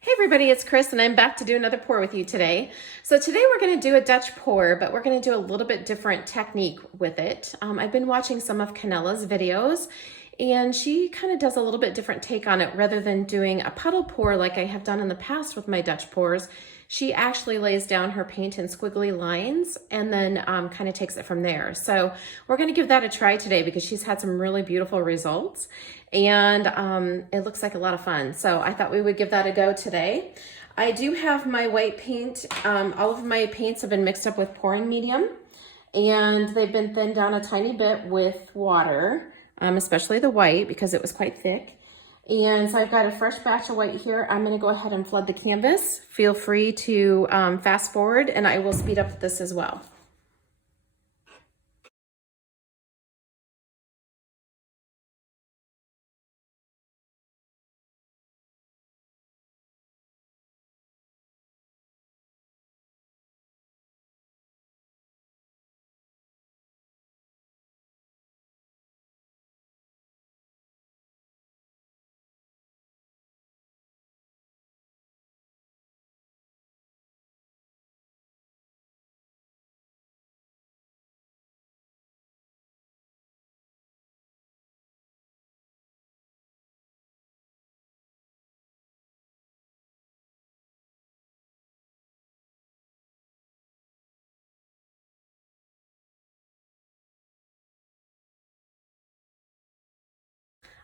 Hey everybody, it's Chris and I'm back to do another pour with you today. So today we're going to do a Dutch pour, but we're going to do a little bit different technique with it. I've been watching some of Kanella's videos and she kind of does a little bit different take on it. Rather than doing a puddle pour like I have done in the past with my Dutch pours, she actually lays down her paint in squiggly lines and then kind of takes it from there. So we're going to give that a try today because she's had some really beautiful results and it looks like a lot of fun. So I thought we would give that a go today. I do have my white paint. All of my paints have been mixed up with pouring medium and they've been thinned down a tiny bit with water, especially the white because it was quite thick. And so I've got a fresh batch of white here. I'm going to go ahead and flood the canvas. Feel free to fast forward and I will speed up this as well.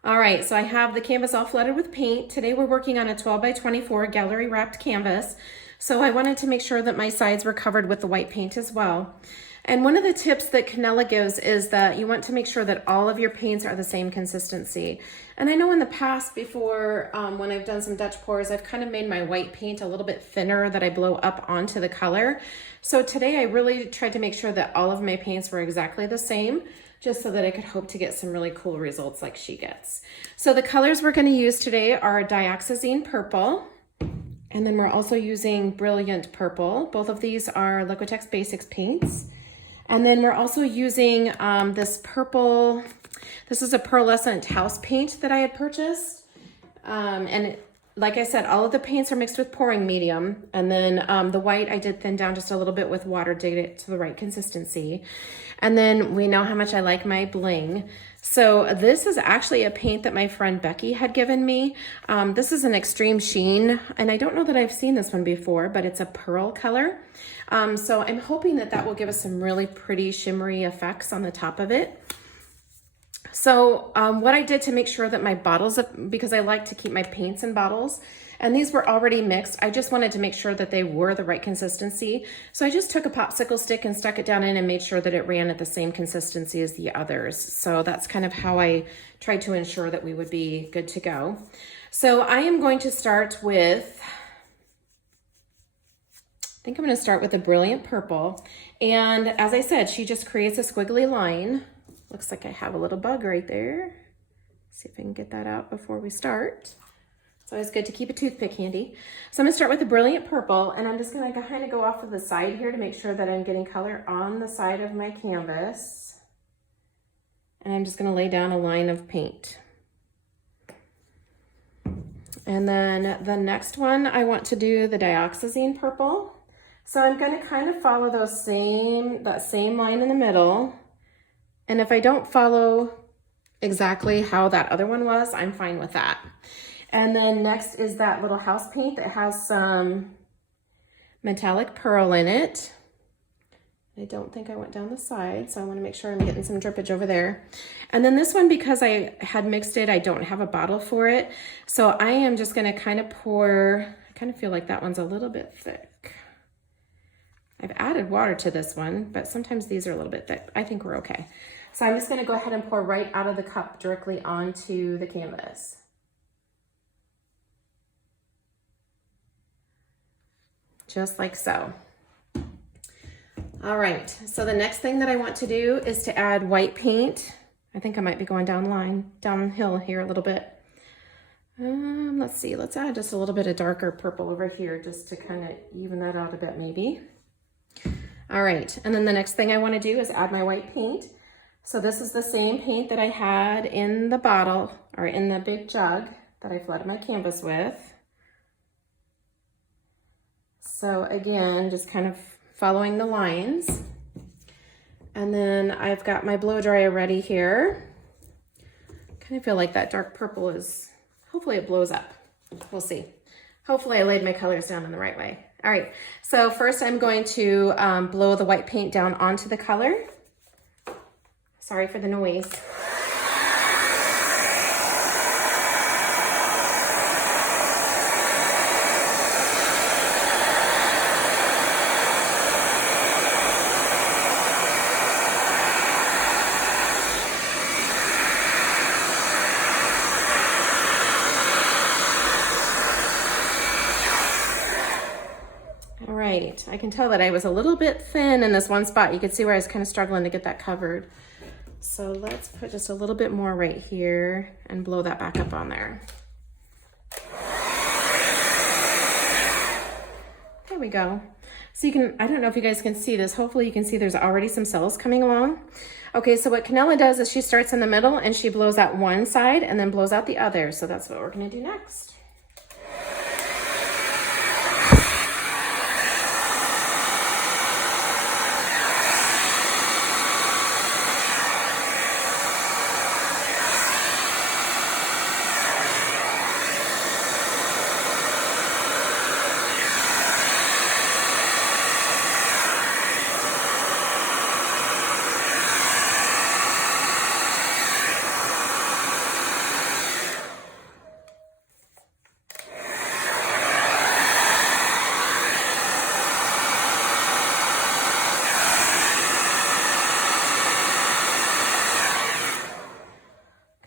All right, so I have the canvas all flooded with paint. Today we're working on a 12 by 24 gallery wrapped canvas. So I wanted to make sure that my sides were covered with the white paint as well. And one of the tips that Kanella gives is that you want to make sure that all of your paints are the same consistency. And I know in the past before, when I've done some Dutch pours, I've kind of made my white paint a little bit thinner that I blow up onto the color. So today I really tried to make sure that all of my paints were exactly the same, just so that I could hope to get some really cool results like she gets. So the colors we're going to use today are dioxazine purple, and then we're also using brilliant purple. Both of these are Liquitex Basics paints. And then we're also using this purple, this is a pearlescent house paint that I had purchased. Like I said, all of the paints are mixed with pouring medium. And then the white I did thin down just a little bit with water to get it to the right consistency. And then we know how much I like my bling. So this is actually a paint that my friend Becky had given me. This is an extreme sheen, and I don't know that I've seen this one before, but it's a pearl color. So I'm hoping that that will give us some really pretty shimmery effects on the top of it. So what I did to make sure that my bottles, because I like to keep my paints in bottles, and these were already mixed, I just wanted to make sure that they were the right consistency. So I just took a popsicle stick and stuck it down in and made sure that it ran at the same consistency as the others. So that's kind of how I tried to ensure that we would be good to go. So I am going to start with, I think I'm going to start with the Brilliant Purple. And as I said, she just creates a squiggly line. Looks like I have a little bug right there. See if I can get that out before we start. It's always good to keep a toothpick handy. So I'm gonna start with the Brilliant Purple, and I'm just gonna kind of go off of the side here to make sure that I'm getting color on the side of my canvas. And I'm just gonna lay down a line of paint. And then the next one, I want to do the Dioxazine Purple. So I'm gonna kind of follow that same line in the middle. And if I don't follow exactly how that other one was, I'm fine with that. And then next is that little house paint that has some metallic pearl in it. I don't think I went down the side, so I want to make sure I'm getting some drippage over there. And then this one, because I had mixed it, I don't have a bottle for it. So I am just going to kind of pour, I kind of feel like that one's a little bit thick. I've added water to this one, but sometimes these are a little bit thick. I think we're okay. So I'm just going to go ahead and pour right out of the cup directly onto the canvas. Just like so. All right, so the next thing that I want to do is to add white paint. I think I might be going downhill here a little bit. Let's see, let's add just a little bit of darker purple over here just to kind of even that out a bit maybe. All right, and then the next thing I want to do is add my white paint. So this is the same paint that I had in the bottle or in the big jug that I flooded my canvas with. So again, just kind of following the lines. And then I've got my blow dryer ready here. Kind of feel like that dark purple is, hopefully it blows up. We'll see. Hopefully I laid my colors down in the right way. All right, so first I'm going to blow the white paint down onto the color. Sorry for the noise. All right, I can tell that I was a little bit thin in this one spot. You can see where I was kind of struggling to get that covered. So let's put just a little bit more right here and blow that back up on there. There we go. So you can, I don't know if you guys can see this. Hopefully you can see there's already some cells coming along. Okay, so what Kanella does is she starts in the middle and she blows out one side and then blows out the other. So that's what we're gonna do next.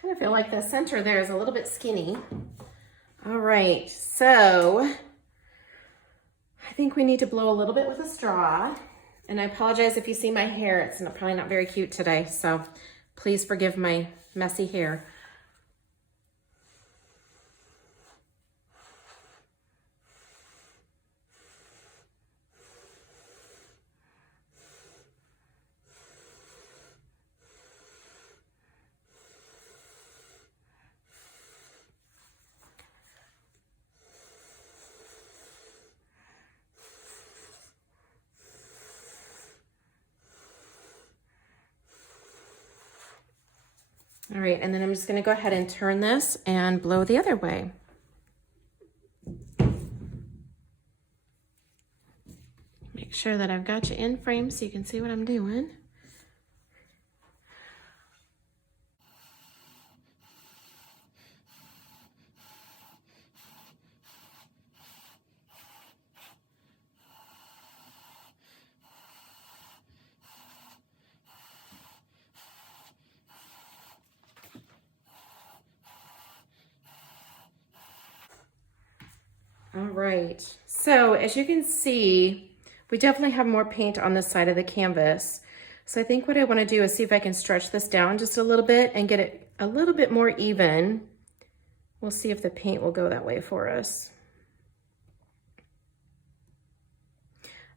I feel like the center there is a little bit skinny. All right, so I think we need to blow a little bit with a straw. And I apologize if you see my hair. It's probably not very cute today, so please forgive my messy hair. All right, and then I'm just gonna go ahead and turn this and blow the other way. Make sure that I've got you in frame so you can see what I'm doing. All right, so as you can see, we definitely have more paint on this side of the canvas. So I think what I want to do is see if I can stretch this down just a little bit and get it a little bit more even. We'll see if the paint will go that way for us.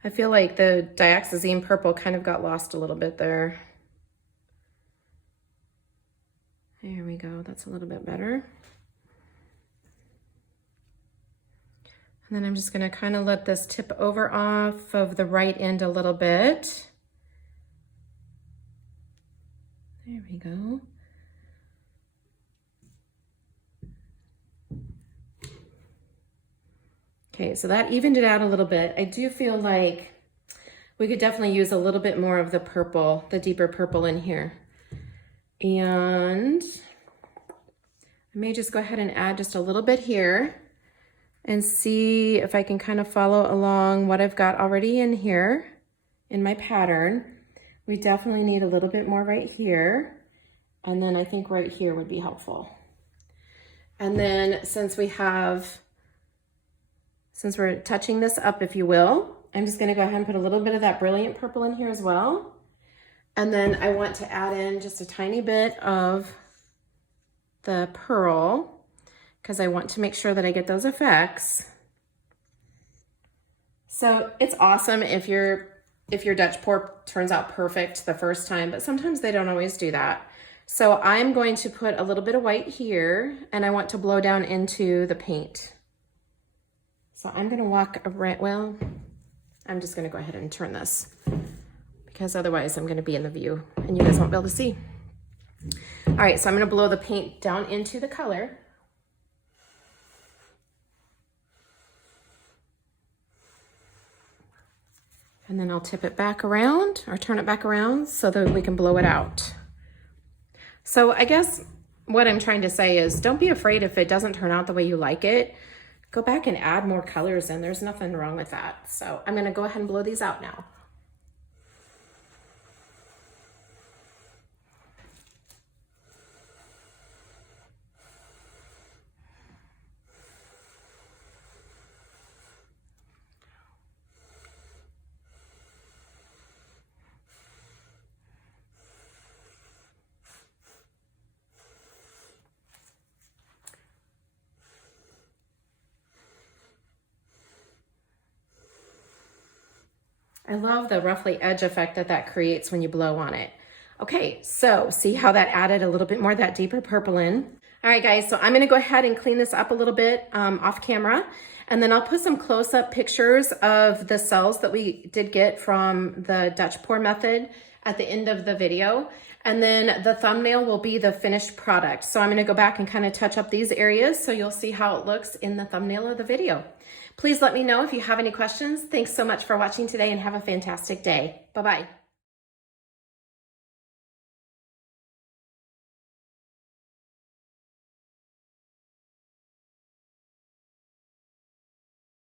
I feel like the dioxazine purple kind of got lost a little bit there. There we go, that's a little bit better. And then I'm just gonna kind of let this tip over off of the right end a little bit. There we go. Okay, so that evened it out a little bit. I do feel like we could definitely use a little bit more of the purple, the deeper purple in here. And I may just go ahead and add just a little bit here and see if I can kind of follow along what I've got already in here in my pattern. We definitely need a little bit more right here. And then I think right here would be helpful. And then since we're touching this up, if you will, I'm just gonna go ahead and put a little bit of that brilliant purple in here as well. And then I want to add in just a tiny bit of the pearl, because I want to make sure that I get those effects. So it's awesome if your Dutch pour turns out perfect the first time, but sometimes they don't always do that. So I'm going to put a little bit of white here, and I want to blow down into the paint. So I'm gonna walk around, well, I'm just gonna go ahead and turn this because otherwise I'm gonna be in the view and you guys won't be able to see. All right, so I'm gonna blow the paint down into the color. And then I'll tip it back around or turn it back around so that we can blow it out. So I guess what I'm trying to say is don't be afraid if it doesn't turn out the way you like it. Go back and add more colors in. There's nothing wrong with that. So I'm gonna go ahead and blow these out now. I love the roughly edge effect that creates when you blow on it. Okay, so see how that added a little bit more of that deeper purple in? All right, guys, so I'm gonna go ahead and clean this up a little bit off camera, and then I'll put some close-up pictures of the cells that we did get from the Dutch pour method at the end of the video. And then the thumbnail will be the finished product. So I'm gonna go back and kind of touch up these areas so you'll see how it looks in the thumbnail of the video. Please let me know if you have any questions. Thanks so much for watching today and have a fantastic day. Bye-bye.